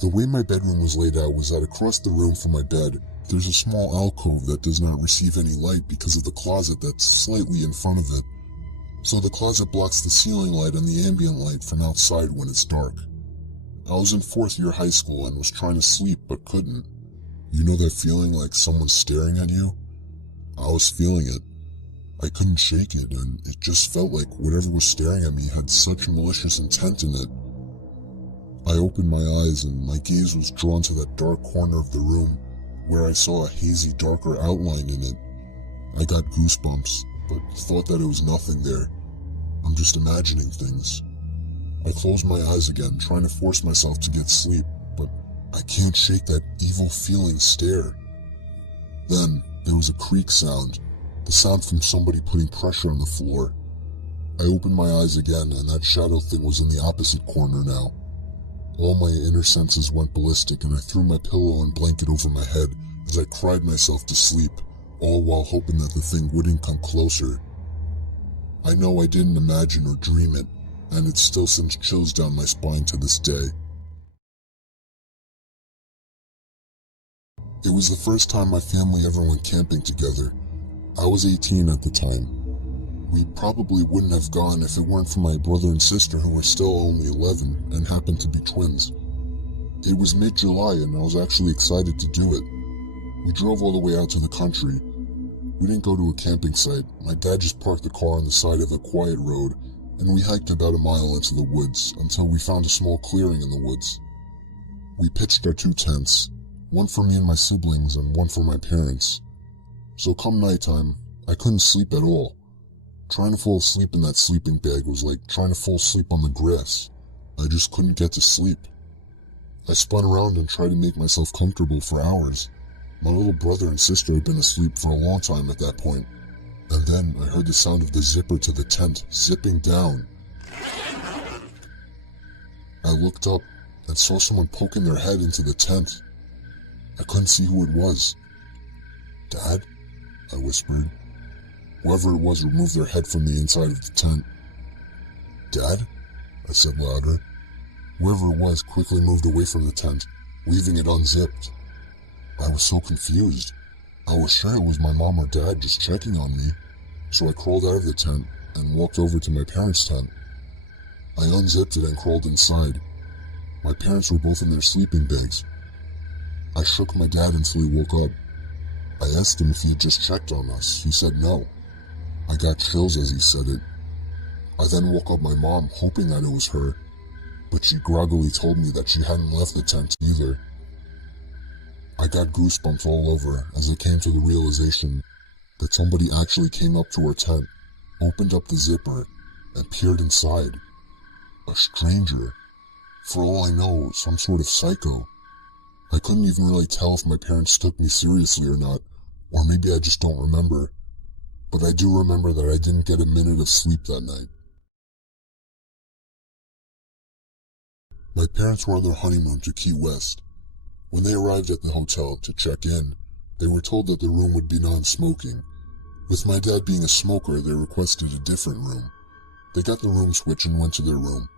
The way my bedroom was laid out was that across the room from my bed, there's a small alcove that does not receive any light because of the closet that's slightly in front of it. So the closet blocks the ceiling light and the ambient light from outside when it's dark. I was in 4th year high school and was trying to sleep but couldn't. You know that feeling like someone's staring at you? I was feeling it. I couldn't shake it, and it just felt like whatever was staring at me had such malicious intent in it. I opened my eyes and my gaze was drawn to that dark corner of the room where I saw a hazy, darker outline in it. I got goosebumps, but thought that it was nothing there. I'm just imagining things. I closed my eyes again, trying to force myself to get sleep, but I can't shake that evil feeling stare. Then, there was a creak sound, the sound from somebody putting pressure on the floor. I opened my eyes again, and that shadow thing was in the opposite corner now. All my inner senses went ballistic, and I threw my pillow and blanket over my head as I cried myself to sleep, all while hoping that the thing wouldn't come closer. I know I didn't imagine or dream it, and it still sends chills down my spine to this day. It was the first time my family ever went camping together. I was 18 at the time. We probably wouldn't have gone if it weren't for my brother and sister who were still only 11 and happened to be twins. It was mid-July and I was actually excited to do it. We drove all the way out to the country. We didn't go to a camping site. My dad just parked the car on the side of a quiet road and we hiked about a mile into the woods until we found a small clearing in the woods. We pitched our 2 tents, one for me and my siblings and one for my parents. So come nighttime, I couldn't sleep at all. Trying to fall asleep in that sleeping bag was like trying to fall asleep on the grass. I just couldn't get to sleep. I spun around and tried to make myself comfortable for hours. My little brother and sister had been asleep for a long time at that point. And then I heard the sound of the zipper to the tent zipping down. I looked up and saw someone poking their head into the tent. I couldn't see who it was. "Dad?" I whispered. Whoever it was removed their head from the inside of the tent. "Dad?" I said louder. Whoever it was quickly moved away from the tent, leaving it unzipped. I was so confused. I was sure it was my mom or dad just checking on me, so I crawled out of the tent and walked over to my parents' tent. I unzipped it and crawled inside. My parents were both in their sleeping bags. I shook my dad until he woke up. I asked him if he had just checked on us. He said no. I got chills as he said it. I then woke up my mom, hoping that it was her, but she groggily told me that she hadn't left the tent either. I got goosebumps all over as I came to the realization that somebody actually came up to our tent, opened up the zipper, and peered inside. A stranger. For all I know, some sort of psycho. I couldn't even really tell if my parents took me seriously or not, or maybe I just don't remember. But I do remember that I didn't get a minute of sleep that night. My parents were on their honeymoon to Key West. When they arrived at the hotel to check in, they were told that the room would be non-smoking. With my dad being a smoker, they requested a different room. They got the room switch and went to their room.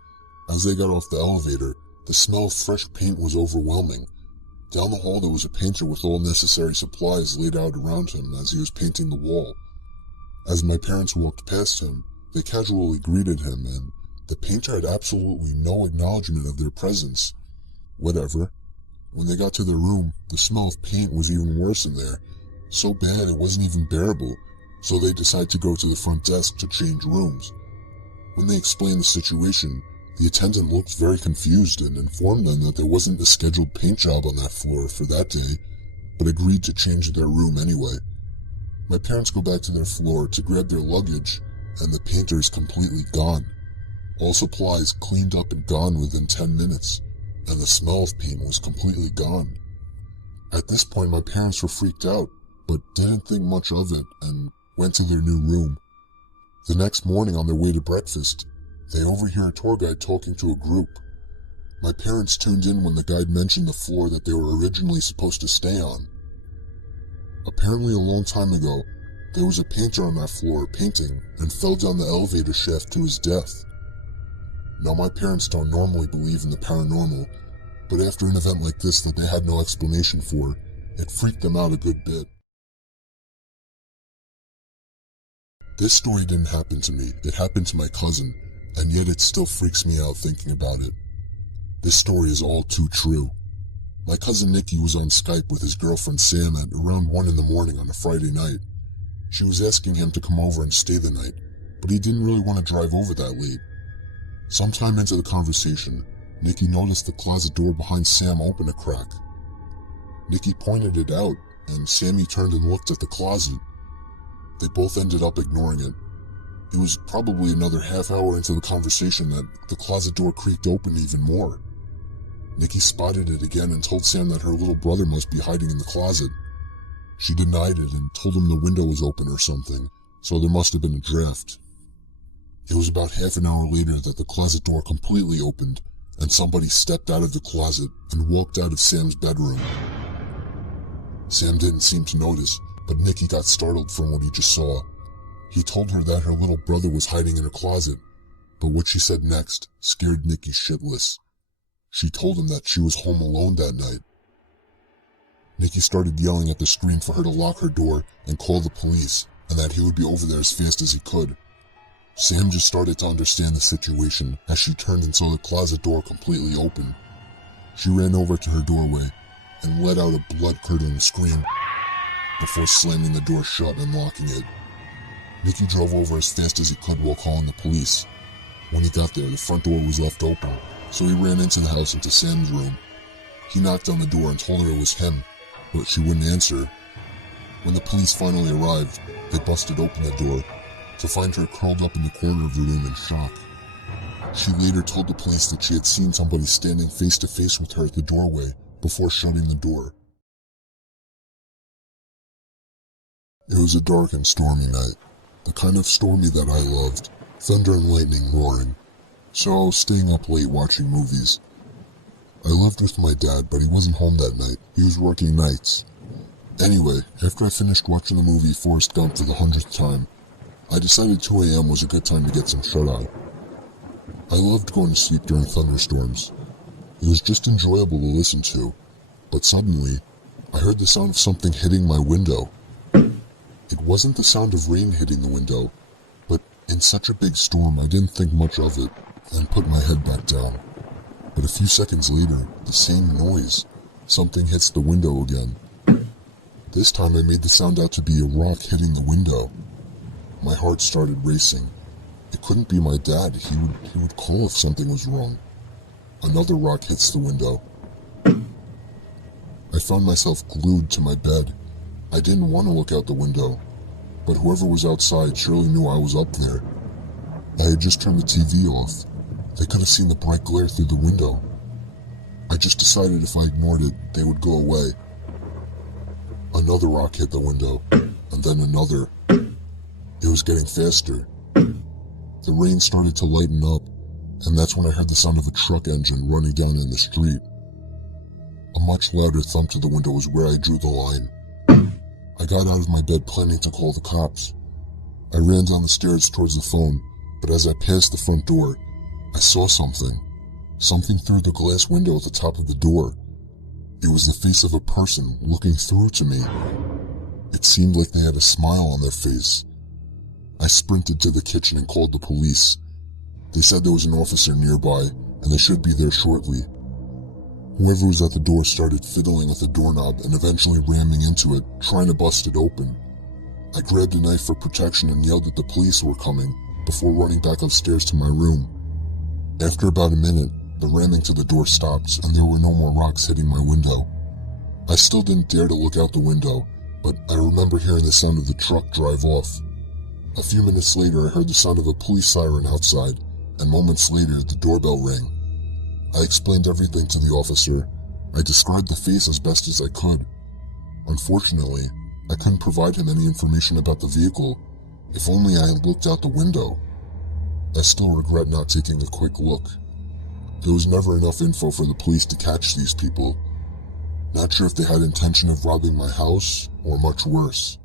As they got off the elevator, the smell of fresh paint was overwhelming. Down the hall there was a painter with all necessary supplies laid out around him as he was painting the wall. As my parents walked past him, they casually greeted him, and the painter had absolutely no acknowledgement of their presence. Whatever. When they got to their room, the smell of paint was even worse in there. So bad it wasn't even bearable, so they decided to go to the front desk to change rooms. When they explained the situation, the attendant looked very confused and informed them that there wasn't a scheduled paint job on that floor for that day, but agreed to change their room anyway. My parents go back to their floor to grab their luggage, and the painter is completely gone. All supplies cleaned up and gone within 10 minutes, and the smell of paint was completely gone. At this point, my parents were freaked out, but didn't think much of it and went to their new room. The next morning on their way to breakfast, they overhear a tour guide talking to a group. My parents tuned in when the guide mentioned the floor that they were originally supposed to stay on. Apparently a long time ago, there was a painter on that floor painting and fell down the elevator shaft to his death. Now my parents don't normally believe in the paranormal, but after an event like this that they had no explanation for, it freaked them out a good bit. This story didn't happen to me, it happened to my cousin, and yet it still freaks me out thinking about it. This story is all too true. My cousin Nikki was on Skype with his girlfriend Sam at around 1 in the morning on a Friday night. She was asking him to come over and stay the night, but he didn't really want to drive over that late. Sometime into the conversation, Nikki noticed the closet door behind Sam open a crack. Nikki pointed it out, and Sammy turned and looked at the closet. They both ended up ignoring it. It was probably another half hour into the conversation that the closet door creaked open even more. Nikki spotted it again and told Sam that her little brother must be hiding in the closet. She denied it and told him the window was open or something, so there must have been a draft. It was about half an hour later that the closet door completely opened, and somebody stepped out of the closet and walked out of Sam's bedroom. Sam didn't seem to notice, but Nikki got startled from what he just saw. He told her that her little brother was hiding in her closet, but what she said next scared Nikki shitless. She told him that she was home alone that night. Nikki started yelling at the screen for her to lock her door and call the police, and that he would be over there as fast as he could. Sam just started to understand the situation as she turned and saw the closet door completely open. She ran over to her doorway and let out a blood-curdling scream before slamming the door shut and locking it. Nikki drove over as fast as he could while calling the police. When he got there, the front door was left open, so he ran into the house into Sam's room. He knocked on the door and told her it was him, but she wouldn't answer. When the police finally arrived, they busted open the door to find her curled up in the corner of the room in shock. She later told the police that she had seen somebody standing face to face with her at the doorway before shutting the door. It was a dark and stormy night, the kind of stormy that I loved, thunder and lightning roaring, so I was staying up late watching movies. I lived with my dad, but he wasn't home that night. He was working nights. Anyway, after I finished watching the movie Forrest Gump for the 100th time, I decided 2 a.m. was a good time to get some shut-eye. I loved going to sleep during thunderstorms. It was just enjoyable to listen to, but suddenly, I heard the sound of something hitting my window. It wasn't the sound of rain hitting the window, but in such a big storm I didn't think much of it and put my head back down. But a few seconds later, the same noise. Something hits the window again. This time I made the sound out to be a rock hitting the window. My heart started racing. It couldn't be my dad. He would call if something was wrong. Another rock hits the window. I found myself glued to my bed. I didn't want to look out the window, but whoever was outside surely knew I was up there. I had just turned the TV off. They could have seen the bright glare through the window. I just decided if I ignored it, they would go away. Another rock hit the window, and then another. It was getting faster. The rain started to lighten up, and that's when I heard the sound of a truck engine running down in the street. A much louder thump to the window was where I drew the line. I got out of my bed planning to call the cops. I ran down the stairs towards the phone, but as I passed the front door, I saw something. Something through the glass window at the top of the door. It was the face of a person looking through to me. It seemed like they had a smile on their face. I sprinted to the kitchen and called the police. They said there was an officer nearby, and they should be there shortly. Whoever was at the door started fiddling with the doorknob and eventually ramming into it, trying to bust it open. I grabbed a knife for protection and yelled that the police were coming, before running back upstairs to my room. After about a minute, the ramming to the door stopped and there were no more rocks hitting my window. I still didn't dare to look out the window, but I remember hearing the sound of the truck drive off. A few minutes later, I heard the sound of a police siren outside, and moments later, the doorbell rang. I explained everything to the officer. I described the face as best as I could. Unfortunately, I couldn't provide him any information about the vehicle. If only I had looked out the window. I still regret not taking a quick look. There was never enough info for the police to catch these people. Not sure if they had intention of robbing my house, or much worse.